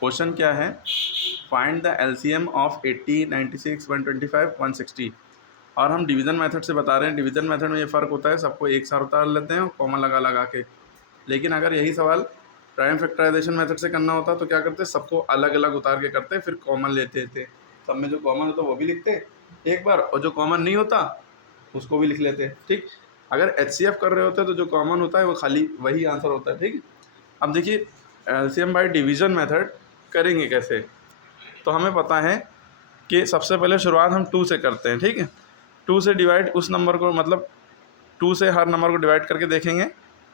Question क्या है, find the LCM of 80, 96, 125, 160। और हम डिवीज़न मेथड से बता रहे हैं। डिवीज़न मेथड में ये फ़र्क होता है, सबको एक साथ उतार लेते हैं और कॉमन लगा लगा के। लेकिन अगर यही सवाल प्राइम फैक्टराइजेशन मेथड से करना होता तो क्या करते, सबको अलग अलग उतार के करते, फिर कॉमन लेते थे। सब में जो कॉमन होता वो भी लिखते एक बार, और जो कॉमन नहीं होता उसको भी लिख लेते। ठीक, अगर एचसीएफ कर रहे होते तो जो कॉमन होता है वो खाली वही आंसर होता है। ठीक, अब देखिए एलसीएम बाय डिवीज़न मेथड करेंगे कैसे। तो हमें पता है कि सबसे पहले शुरुआत हम 2 से करते हैं। ठीक है, 2 से डिवाइड उस नंबर को, मतलब 2 से हर नंबर को डिवाइड करके देखेंगे,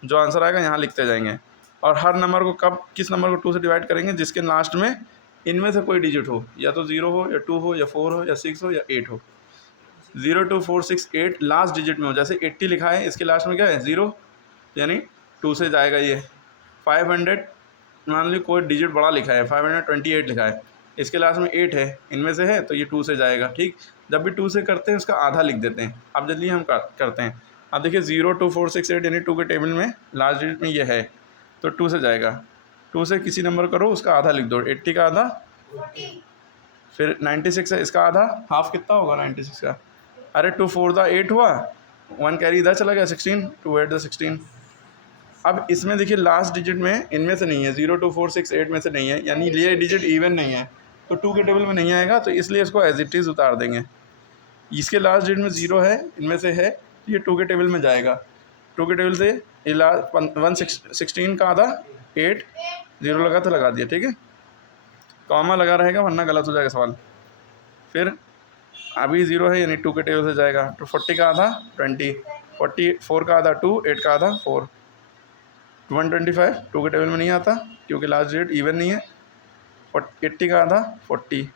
जो आंसर आएगा यहाँ लिखते जाएंगे। और हर नंबर को कब, किस नंबर को 2 से डिवाइड करेंगे, जिसके लास्ट में इनमें से कोई डिजिट हो, या तो 0 हो या 2 हो या 4 हो या 6 हो या 8 हो। 0, 2, 4, 6, 8 लास्ट डिजिट में हो। जैसे 80 लिखा है, इसके लास्ट में क्या है 0, यानी 2 से जाएगा ये। 500 मान ली कोई डिजिट बड़ा लिखा है, 528 लिखा है, इसके लास्ट में 8 है, इनमें से है तो ये 2 से जाएगा। ठीक, जब भी 2 से करते हैं उसका आधा लिख देते हैं। अब जल्दी हम करते हैं। अब देखिए 0, 2, 4, 6, 8 यानी 2 के टेबल में लास्ट डिजिट में ये है तो 2 से जाएगा। 2 से किसी नंबर करो, उसका आधा लिख दो। 80 का आधा 40। फिर 96 है, इसका आधा हाफ कितना होगा 96 का। अरे 2 4 द 8 हुआ, 1 कैरी इधर चला गया 16, 2 8 द 16। अब इसमें देखिए लास्ट डिजिट में इनमें से नहीं है, 0, 2, 4, 6, 8 में से नहीं है, यानी ये डिजिट इवन नहीं है, तो 2 के टेबल में नहीं आएगा, तो इसलिए इसको एज इट इज़ उतार देंगे। इसके लास्ट डिजिट में 0 है, इनमें से है, तो ये 2 के टेबल में जाएगा। 2 के टेबल से ये लास्ट 116 का आधा 8, 0 लगा तो लगा दिया। ठीक है, कॉमा लगा रहेगा वरना गलत हो जाएगा सवाल। फिर अभी 0 है यानी 2 के टेबल से जाएगा, तो 40 का आधा 20, 44 का आधा 2, 8 का आधा 4, 125 2 के टेबल में नहीं आता क्योंकि लास्ट डिजिट इवन नहीं है। 80 का आधा 40।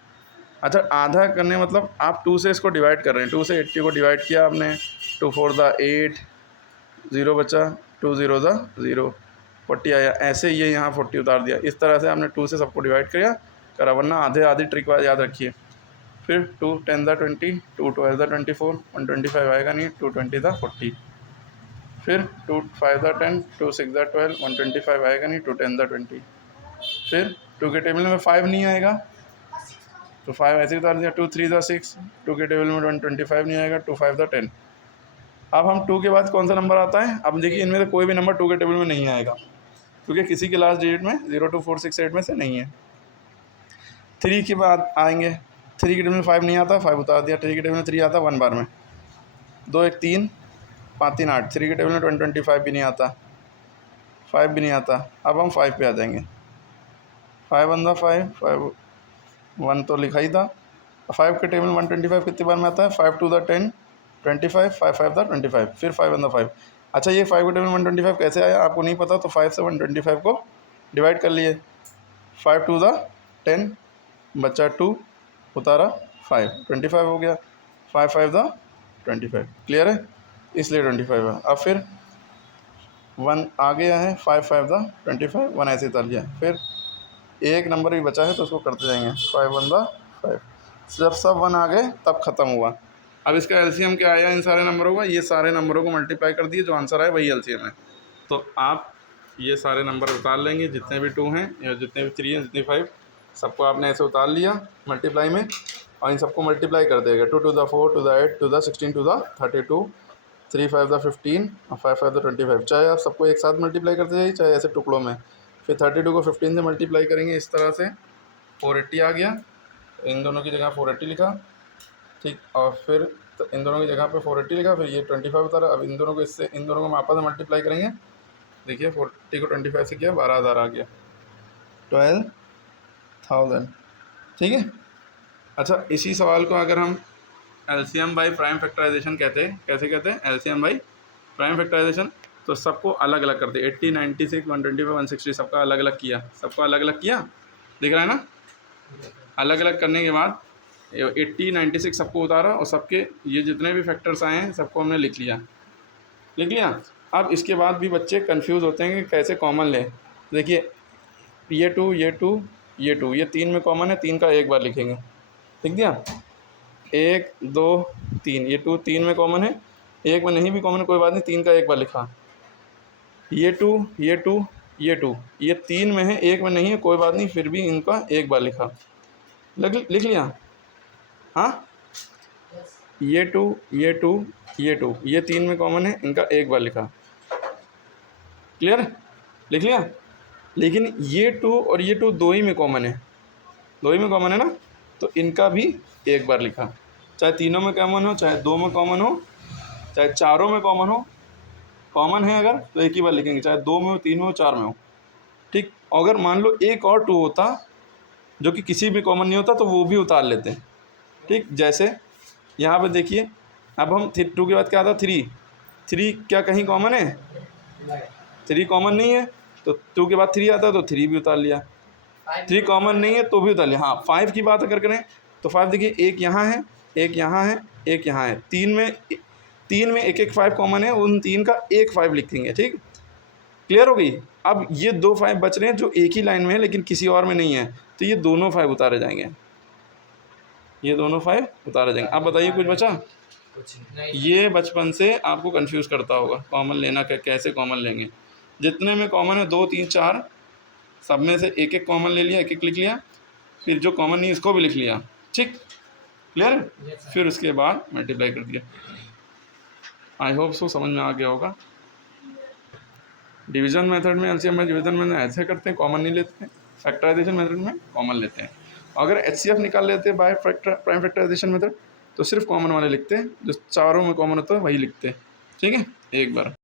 अच्छा, आधा करने मतलब आप 2 से इसको डिवाइड कर रहे हैं, 2 से 80 को डिवाइड किया आपने, 2 4 द 8, 0 बचा, 2 0 द 0, 40 आया, ऐसे ये यहाँ 40 उतार दिया। इस तरह से आपने 2 से सबको डिवाइड करा, वरना आधे आधी ट्रिक याद रखिए। फिर 2 10 द 20, 2 12 द 24, 125 आएगा नहीं, 2 20 द 40। फिर 2 5 द 10, 2 6 द 12, 125 आएगा नहीं, 2 10 द 20। फिर 2 के टेबल में 5 नहीं आएगा तो 5 ऐसे उतार दिया। 2 3 द 6, 2 के टेबल में 125 नहीं आएगा, 2 5 द 10। अब हम 2 के बाद कौन सा नंबर आता है, अब देखिए इनमें से कोई भी नंबर 2 के टेबल में नहीं आएगा क्योंकि किसी के लास्ट डिजिट में 0 2 4 6 8 में से नहीं है। 3 के बाद आएंगे, 3 के टेबल में 5 नहीं आता, 5 उतार दिया। 3 के टेबल में 3 आता 1 बार में, 2 1 3, 5 3 8। 3 के टेबल में 125 भी नहीं आता, 5 भी नहीं आता। अब हम 5 पे आ जाएंगे। 5 1 द 5, 5 1 तो लिखा ही था। 5 के टेबल में 125 कितनी बार में आता है, 5 2 द 10, 25, 5 5 द 25, फिर 5 1 द 5। अच्छा, ये 5 के टेबल में 125 कैसे आया आपको नहीं पता, तो 5 से 125 को डिवाइड कर लिए। 5 2 द 10, बचा 2, उतारा 5, 25 हो गया। 5 5 द 25, क्लियर है, इसलिए 25 है। अब फिर 1 आ गया है, 5 5 द 25, 1 ऐसे उतार लिया। फिर एक नंबर भी बचा है तो उसको करते जाएंगे, 5 1 द 5। जब सब 1 आ गए तब ख़त्म हुआ। अब इसका एलसीएम क्या आया इन सारे नंबरों का, ये सारे नंबरों को मल्टीप्लाई कर दिए, जो आंसर आए वही एलसीएम है। तो आप ये सारे नंबर उतार लेंगे, जितने भी 2 हैं या जितने भी 3 हैं, जितने 5, सबको आपने ऐसे उतार लिया मल्टीप्लाई में, और इन सबको मल्टीप्लाई कर देगा। 2 2 the 4, 2 the 8, 2 the 16, 2 the 32, 3 5 the 15 और 5 5 द 25। चाहे आप सबको एक साथ मल्टीप्लाई करते जाइए, चाहे ऐसे टुकड़ों में। फिर 32 को 15 से मल्टीप्लाई करेंगे, इस तरह से 480 आ गया, इन दोनों की जगह 480 लिखा। ठीक, और फिर तो इन दोनों की जगह पे 480 लिखा, फिर ये 25 उतारा। अब इन दोनों को इससे, इन दोनों को हम आपस में मल्टीप्लाई करेंगे। देखिए 40 को 25 से किया, 12,000 आ गया, 12,000। ठीक है। अच्छा, इसी सवाल को अगर हम एलसीएम बाई प्राइम फैक्टराइजेशन कहते हैं, कैसे कहते हैं, एलसीएम बाई प्राइम फैक्टराइजेशन, तो सबको अलग अलग करते, 80 96 125 160 सबका अलग अलग किया, सबको अलग अलग किया, दिख रहा है ना। अलग अलग करने के बाद 80 96 सबको उतारा, और सबके ये जितने भी फैक्टर्स आए हैं सबको हमने लिख लिया। अब इसके बाद भी बच्चे कंफ्यूज होते हैं कि कैसे कॉमन लें। देखिए ये 2 ये 2 ये 2, ये 3 में कॉमन है, 3 का एक बार लिखेंगे, लिख दिया। 1 2 3, ये 2 3 में कॉमन है, एक में नहीं भी कॉमन है कोई बात नहीं, 3 का एक बार लिखा। ये 2 ये 2 ये 2, ये 3 में है, 1 में नहीं है, कोई बात नहीं, फिर भी इनका एक बार लिखा, लिख लिया। हाँ, ये 2, ये 2, ये 2, ये 3 में कॉमन है, इनका एक बार लिखा, क्लियर, लिख लिया। लेकिन ये 2 और ये 2 दो ही में कॉमन है, दो ही में कॉमन है ना, तो इनका भी एक बार लिखा। चाहे तीनों में कॉमन हो, चाहे दो में कॉमन हो, चाहे चारों में कॉमन हो, कॉमन है अगर तो एक ही बार लिखेंगे, चाहे 2 में हो, 3 में हो, 4 में हो, ठीक। अगर मान लो एक और 2 होता जो कि किसी भी कॉमन नहीं होता तो वो भी उतार लेते हैं, ठीक। जैसे यहाँ पे देखिए, अब हम 2 के बाद क्या आता, 3 क्या कहीं कॉमन है, 3 कॉमन नहीं है, तो 2 के बाद 3 आता है तो 3 भी उतार लिया, 3 कॉमन नहीं है तो भी उतार लिया। हाँ, 5 की बात अगर करें तो 5 देखिए, एक यहाँ है, एक यहाँ है, एक यहाँ है, 3 में एक एक 5 कॉमन है, उन 3 का एक 5 लिखेंगे, ठीक, क्लियर हो गई। अब ये 2 5 बच रहे हैं जो एक ही लाइन में है लेकिन किसी और में नहीं है, तो ये दोनों 5 उतारे जाएंगे, ये दोनों 5 उतारे जाएंगे। अब बताइए कुछ बचा? ये बचपन से आपको कंफ्यूज करता होगा, कॉमन लेना कैसे कॉमन लेंगे। जितने में कॉमन है 2 3 4, सब में से एक एक कॉमन ले लिया, एक एक लिख लिया, फिर जो कॉमन नहीं इसको भी लिख लिया, ठीक, क्लियर। फिर उसके बाद मल्टीप्लाई कर दिया। आई होप सो समझ में आ गया होगा। डिवीजन मेथड में, एलसीएम में, डिवीजन में ऐसे करते हैं, कॉमन नहीं लेते हैं। फैक्टराइजेशन मेथड में कॉमन लेते हैं। अगर एचसीएफ निकाल लेते हैं बाय प्राइम फैक्टराइजेशन मेथड तो सिर्फ कॉमन वाले लिखते हैं, जो चारों में कॉमन होता है वही लिखते हैं, ठीक है। एक बार